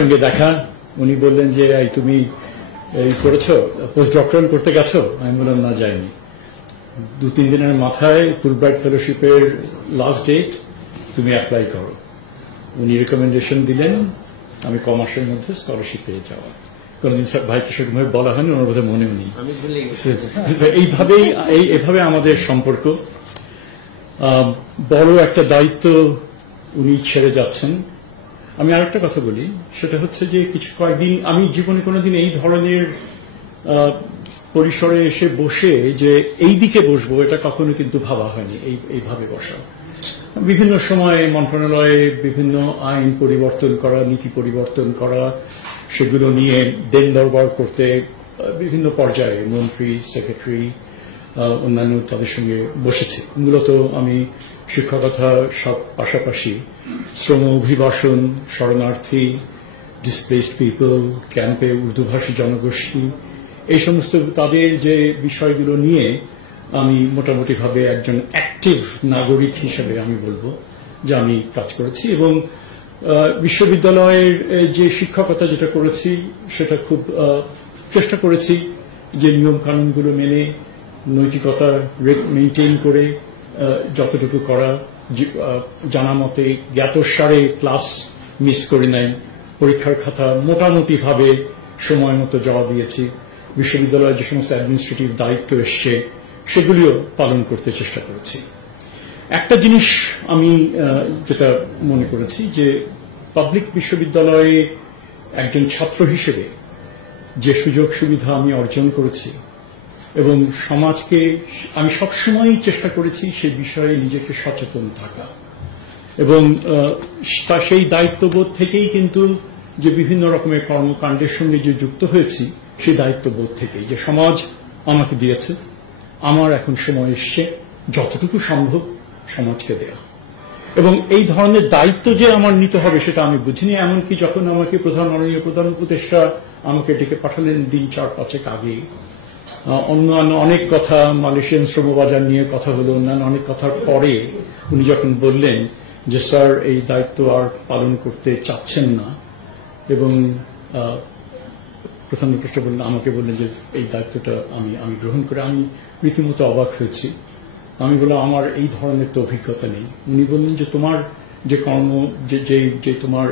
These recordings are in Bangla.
সঙ্গে দেখা, উনি বললেন যে তুমি এই করেছো, পোস্ট ডক্টরাল করতে গেছো? আমি বললাম না, যাইনি। 2-3 দিনের মাথায় ফুলব্রাইট ফেলোশিপের লাস্ট ডেট, তুমি অ্যাপ্লাই করো। উনি রেকমেন্ডেশন দিলেন, আমি কমার্সের মধ্যে স্কলারশিপ পেয়ে যাওয়া। কোনদিন ভাইকে সেরকমভাবে বলা হয়নি, ওনার বোধহয় মনেও নেই। এইভাবে আমাদের সম্পর্ক। বড় একটা দায়িত্ব উনি ছেড়ে যাচ্ছেন। আমি আরেকটা কথা বলি, সেটা হচ্ছে যে কয়েকদিন আমি জীবনে কোনোদিন এই ধরনের পরিসরে এসে বসে যে এই দিকে বসবো, এটা কখনো কিন্তু ভাবা হয়নি। এইভাবে বসা, বিভিন্ন সময়ে মন্ত্রণালয়ে বিভিন্ন আইন পরিবর্তন করা, নীতি পরিবর্তন করা, সেগুলো নিয়ে দেন দরবার করতে বিভিন্ন পর্যায়ে মন্ত্রী, সেক্রেটারি, অন্যান্য তাদের সঙ্গে বসেছি। মূলত আমি শিক্ষকতা সব পাশাপাশি শ্রম অভিবাসন, শরণার্থী, ডিসপ্লেসড পিপল, ক্যাম্পে উর্দুভাষী জনগোষ্ঠী, এই সমস্ত তাদের যে বিষয়গুলো নিয়ে আমি মোটামুটিভাবে একজন অ্যাক্টিভ নাগরিক হিসেবে আমি বলবো যে আমি কাজ করেছি। এবং বিশ্ববিদ্যালয়ের যে শিক্ষকতা যেটা করেছি, সেটা খুব চেষ্টা করেছি যে নিয়ম কানুনগুলো মেনে, নৈতিকতা মেনটেন করে যতটুকু করা, জানা মতে জ্ঞাতসারে ক্লাস মিস করে নাই, পরীক্ষার খাতা মোটামুটিভাবে সময় মতো জমা দিয়েছি, বিশ্ববিদ্যালয়ের যে সমস্ত অ্যাডমিনিস্ট্রেটিভ দায়িত্ব এসছে সেগুলিও পালন করতে চেষ্টা করেছি। একটা জিনিস আমি যেটা মনে করেছি যে পাবলিক বিশ্ববিদ্যালয়ে একজন ছাত্র হিসেবে যে সুযোগ সুবিধা আমি অর্জন করেছি এবং সমাজকে আমি সবসময়ই চেষ্টা করেছি সে বিষয়ে নিজেকে সচেতন থাকা, এবং সেই দায়িত্ববোধ থেকেই কিন্তু যে বিভিন্ন রকমের কর্মকাণ্ডের সঙ্গে যে যুক্ত হয়েছি, সেই দায়িত্ববোধ থেকেই যে সমাজ আমাকে দিয়েছে, আমার এখন সময় এসছে যতটুকু সম্ভব সমাজকে দেয়া। এবং এই ধরনের দায়িত্ব যে আমার নিতে হবে সেটা আমি বুঝিনি। এমনকি যখন আমাকে মাননীয় প্রধান উপদেষ্টা আমাকে ডেকে পাঠালেন দিন 4-5 আগে, অন্যান্য অনেক কথা, মালয়েশিয়ান শ্রমবাজার নিয়ে কথা হলো, অন্যান্য অনেক কথার পরে উনি যখন বললেন যে স্যার এই দায়িত্ব আর পালন করতে চাচ্ছেন না, এবং প্রধান উপদেষ্টা আমাকে বললেন যে এই দায়িত্বটা আমি গ্রহণ করে, আমি রীতিমতো অবাক হয়েছি। আমি বললাম আমার এই ধরনের তো অভিজ্ঞতা নেই। উনি বললেন যে তোমার যে কর্ম, যে তোমার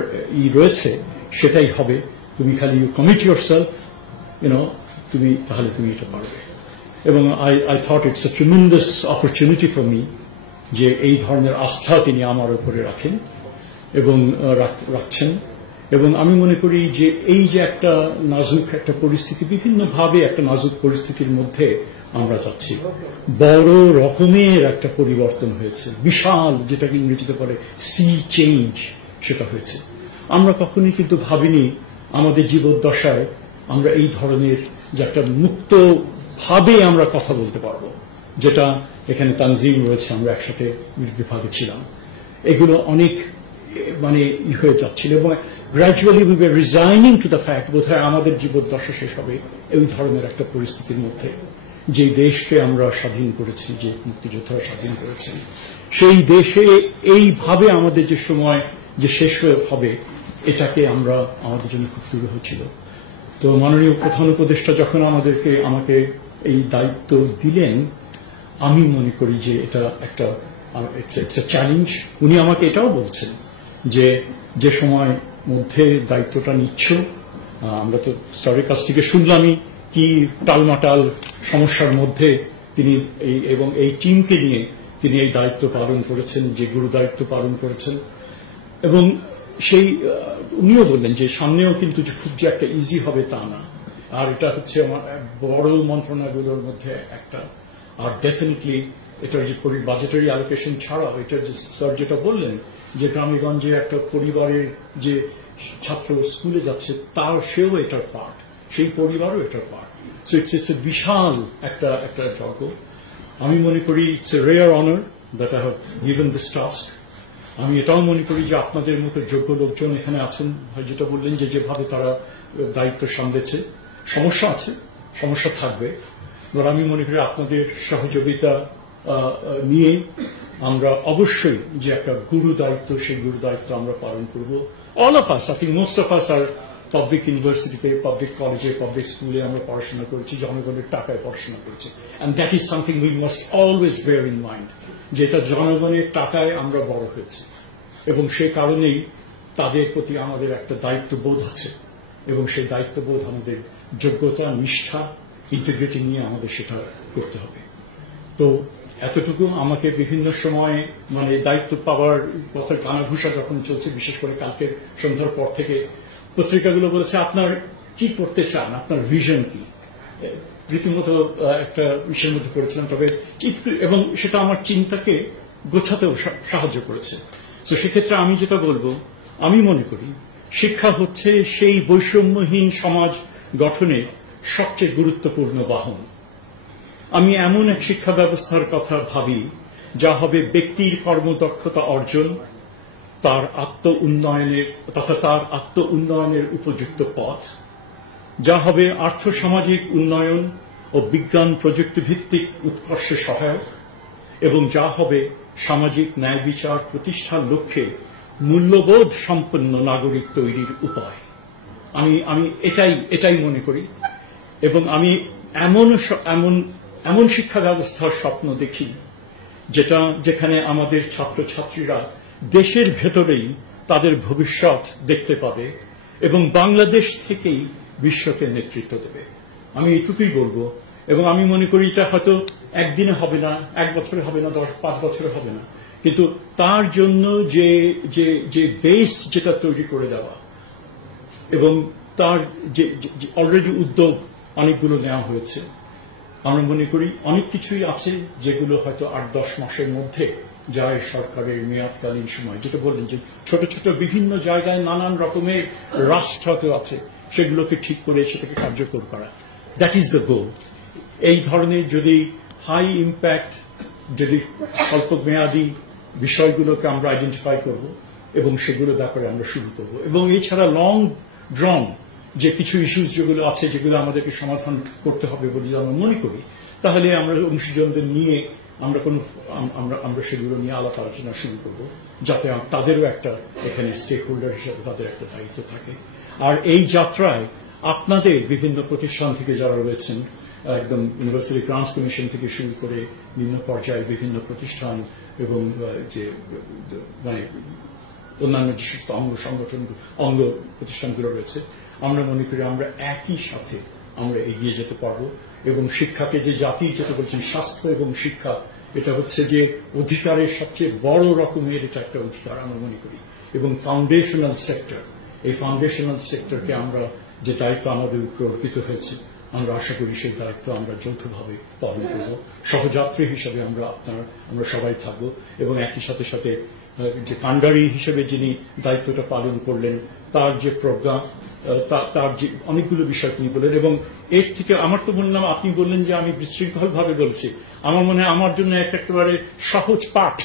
রয়েছে সেটাই হবে, তুমি খালি ইউ কমিট ইউরসেলফ, তাহলে তুমি এটা পারবে। এবং I thought it's a tremendous opportunity for me যে এই ধরনের আস্থা তিনি আমার উপরে রাখেন এবং রাখছেন। এবং আমি মনে করি যে এই যে একটা নাজুক একটা পরিস্থিতি, বিভিন্নভাবে একটা নাজুক পরিস্থিতির মধ্যে আমরা যাচ্ছি, বড় রকমের একটা পরিবর্তন হয়েছে, বিশাল, যেটাকে ইংরেজিতে বলে সি চেঞ্জ, সেটা হয়েছে। আমরা কখনোই কিন্তু ভাবিনি আমাদের জীবদ্দশায় আমরা এই ধরনের যে একটা মুক্ত ভাবে আমরা কথা বলতে পারবো, যেটা এখানে তানজিম রয়েছে, আমরা একসাথে বিভাগে ছিলাম, এগুলো অনেক হয়ে যাচ্ছিল। এবং gradually we were resigning to the fact বোধহয় আমাদের জীবদ্দশা শেষ হবে এই ধরনের একটা পরিস্থিতির মধ্যে। যে দেশকে আমরা স্বাধীন করেছি, যে মুক্তিযোদ্ধারা স্বাধীন করেছেন, সেই দেশে এইভাবে আমাদের যে সময় যে শেষ হবে, এটাকে আমাদের জন্য খুব দূর হচ্ছিল। তো মাননীয় প্রধান উপদেষ্টা যখন আমাকে এই দায়িত্ব দিলেন, আমি মনে করি যে এটা একটা ইটস এ চ্যালেঞ্জ। উনি আমাকে এটাও বলছেন যে সময় মধ্যে দায়িত্বটা নিচ্ছ, আমরা তো স্যারের কাছ থেকে শুনলামই কি টালমাটাল সমস্যার মধ্যে তিনি এবং এই টিমকে নিয়ে তিনি এই দায়িত্ব পালন করেছেন, যে গুরু দায়িত্ব পালন করেছেন। এবং উনিও বললেন যে সামনেও কিন্তু খুব যে একটা ইজি হবে তা না, আর এটা হচ্ছে আমার বড় মন্ত্রণালয়গুলোর মধ্যে একটা। আর ডেফিনেটলি এটার যে বাজেটারি অ্যালোকেশন ছাড়াও এটার যে স্যার যেটা বললেন যে গ্রামেগঞ্জে একটা পরিবারের যে ছাত্র স্কুলে যাচ্ছে সেও এটার পার্ট, সেই পরিবারও এটার পার্ট। সো ইটস এ বিশাল একটা যজ্ঞ। আমি মনে করি it's a rare honour that I have given this task. আমি এটাও মনে করি যে আপনাদের মতো যোগ্য লোকজন এখানে আছেন, যেটা বললেন যেভাবে তারা দায়িত্ব সামলেছে, সমস্যা আছে, সমস্যা থাকবে, এবার আমি মনে করি আপনাদের সহযোগিতা নিয়ে আমরা অবশ্যই যে একটা গুরু দায়িত্ব, সেই গুরু দায়িত্ব আমরা পালন করব। all of us, I think most of us are public ইউনিভার্সিটিতে, পাবলিক কলেজে, পাবলিক স্কুলে আমরা পড়াশোনা করেছি, জনগণের টাকায় পড়াশোনা করেছি, and that is something we must always bear in mind, যে এটা জনগণের টাকায় আমরা বড় হয়েছি, এবং সেই কারণেই তাদের প্রতি আমাদের একটা দায়িত্ববোধ আছে, এবং সেই দায়িত্ববোধ আমাদের যোগ্যতা, নিষ্ঠা, ইন্টিগ্রিটি নিয়ে আমাদের সেটা করতে হবে। তো এতটুকু আমাকে বিভিন্ন সময় মানে দায়িত্ব পাওয়ার কথা কানাঘুষা যখন চলছে, বিশেষ করে কালকের সন্ধ্যার পর থেকে পত্রিকাগুলো বলেছে আপনার কি করতে চান, আপনার ভিশন কি, রীতিমতো একটা বিষয়ের মধ্যে করেছিলাম, তবে এবং সেটা আমার চিন্তাকে গোছাতেও সাহায্য করেছে। তো সেক্ষেত্রে আমি যেটা বলবো, আমি মনে করি শিক্ষা হচ্ছে সেই বৈষম্যহীন সমাজ গঠনের সবচেয়ে গুরুত্বপূর্ণ বাহন। আমি এমন এক শিক্ষা ব্যবস্থার কথা ভাবি যা হবে ব্যক্তির কর্মদক্ষতা অর্জন, তার আত্ম উন্নয়নের উপযুক্ত পথ, যা হবে আর্থসামাজিক উন্নয়ন ও বিজ্ঞান প্রযুক্তি ভিত্তিক উৎকর্ষে সহায়ক, এবং যা হবে সামাজিক ন্যায় বিচার প্রতিষ্ঠার লক্ষ্যে মূল্যবোধ সম্পন্ন নাগরিক তৈরির উপায়। আমি এটাই মনে করি, এবং আমি এমন শিক্ষা ব্যবস্থার স্বপ্ন দেখি যেখানে আমাদের ছাত্রছাত্রীরা দেশের ভেতরেই তাদের ভবিষ্যৎ দেখতে পাবে এবং বাংলাদেশ থেকেই বিশ্বকে নেতৃত্ব দেবে। আমি এটুকুই বলবো, এবং আমি মনে করি এটা হয়তো একদিনে হবে না, 1 বছরে হবে না, 10-5 বছরে হবে না, কিন্তু তার জন্য যে বেস যেটা তৈরি করে দেওয়া, এবং তার যে অলরেডি উদ্যোগ অনেকগুলো নেওয়া হয়েছে, আমরা মনে করি অনেক কিছুই আছে যেগুলো হয়তো 8-10 মাসের মধ্যে যায় সরকারের মেয়াদকালীন সময়, যেটা বললেন যে ছোট ছোট বিভিন্ন জায়গায় নানান রকমের রাষ্ট্র হয়তো আছে, সেগুলোকে ঠিক করে সেটাকে কার্যকর করা, দ্যাট ইজ দ্য গোল। এই ধরনের যদি হাই ইম্প্যাক্ট, যদি স্বল্প মেয়াদী বিষয়গুলোকে আমরা আইডেন্টিফাই করব এবং সেগুলো ব্যাপারে আমরা শুরু করব, এবং এছাড়া লং ড্রন যে কিছু ইস্যুস যেগুলো আছে যেগুলো আমাদেরকে সমাধান করতে হবে বলে আমরা মনে করি, তাহলে আমরা অংশীজনদের নিয়ে আমরা সেগুলো নিয়ে আলাপ আলোচনা শুরু করব, যাতে তাদেরও একটা এখানে স্টেক হোল্ডার হিসেবে তাদের একটা দায়িত্ব থাকে। আর এই যাত্রায় আপনাদের বিভিন্ন প্রতিষ্ঠান থেকে যারা রয়েছেন, একদম ইউনিভার্সিটি গ্রান্টস কমিশন থেকে শুরু করে নিম্ন পর্যায়ে বিভিন্ন প্রতিষ্ঠান এবং যে মানে অন্যান্য যে সমস্ত অঙ্গ প্রতিষ্ঠানগুলো রয়েছে, আমরা মনে করি আমরা একই সাথে আমরা এগিয়ে যেতে পারবো, এবং শিক্ষাকে যে জাতির যেটা বলছেন স্বাস্থ্য এবং শিক্ষা, এটা হচ্ছে যে অধিকারের সবচেয়ে বড় রকমের এটা একটা অধিকার আমরা মনে করি, এবং ফাউন্ডেশনাল সেক্টর, এই ফাউন্ডেশনাল সেক্টরকে আমরা যে দায়িত্ব আমাদের উপর অর্পিত হয়েছে, আমরা আশা করি সেই দায়িত্ব আমরা যৌথভাবে পালন করব, সহযাত্রী হিসেবে আমরা সবাই থাকব, এবং একই সাথে সাথে যে কান্ডারি হিসেবে যিনি দায়িত্বটা পালন করলেন তার যে প্রজ্ঞা, তার যে অনেকগুলো বিষয় তিনি বললেন, এবং এর থেকে আমার তো বললাম, আপনি বললেন যে আমি বিশৃঙ্খল ভাবে বলছি, আমার মনে হয় আমার জন্য একেবারে সহজ পাঠ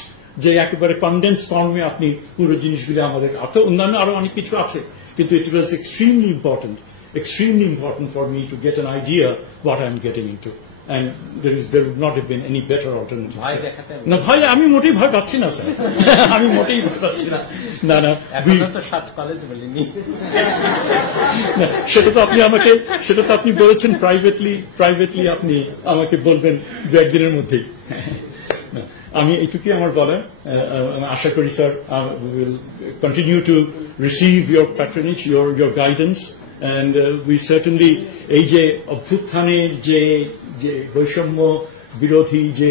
যে একেবারে কনডেন্স ফর্মে আপনি পুরো জিনিসগুলো আমাদের, অন্যান্য আরো অনেক কিছু আছে, কিন্তু ইট ওয়াজ extremely important for me to get an idea what I'm getting into, and there would not have been any better alternative. না ভাই, আমি মোটেই ভয় পাচ্ছি না স্যার, আমি মোটেই ভয় পাচ্ছি না। না সেটা তো আপনি বলেছেন প্রাইভেটলি আপনি আমাকে বলবেন 2-1 দিনের মধ্যেই। আমি এইটুকুই আমার বলা, আশা করি sir we will continue to receive your patronage, your guidance, and we certainly এই যে অভ্যুত্থানের যে বৈষম্য বিরোধী যে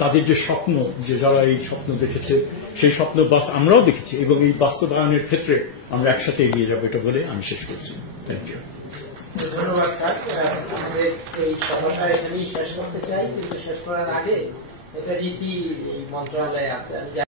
তাদের যে স্বপ্ন, যে যারা এই স্বপ্ন দেখেছে, সেই স্বপ্ন আমরাও দেখেছি, এবং এই বাস্তবায়নের ক্ষেত্রে আমরা একসাথে এগিয়ে যাবো, এটা বলে আমি শেষ করছি। Thank you. ধন্যবাদ স্যার। এই সভাটা এখানেই শেষ করতে চাই, কিন্তু শেষ করার আগে একটা রীতি মন্ত্রণালয়ে আছে।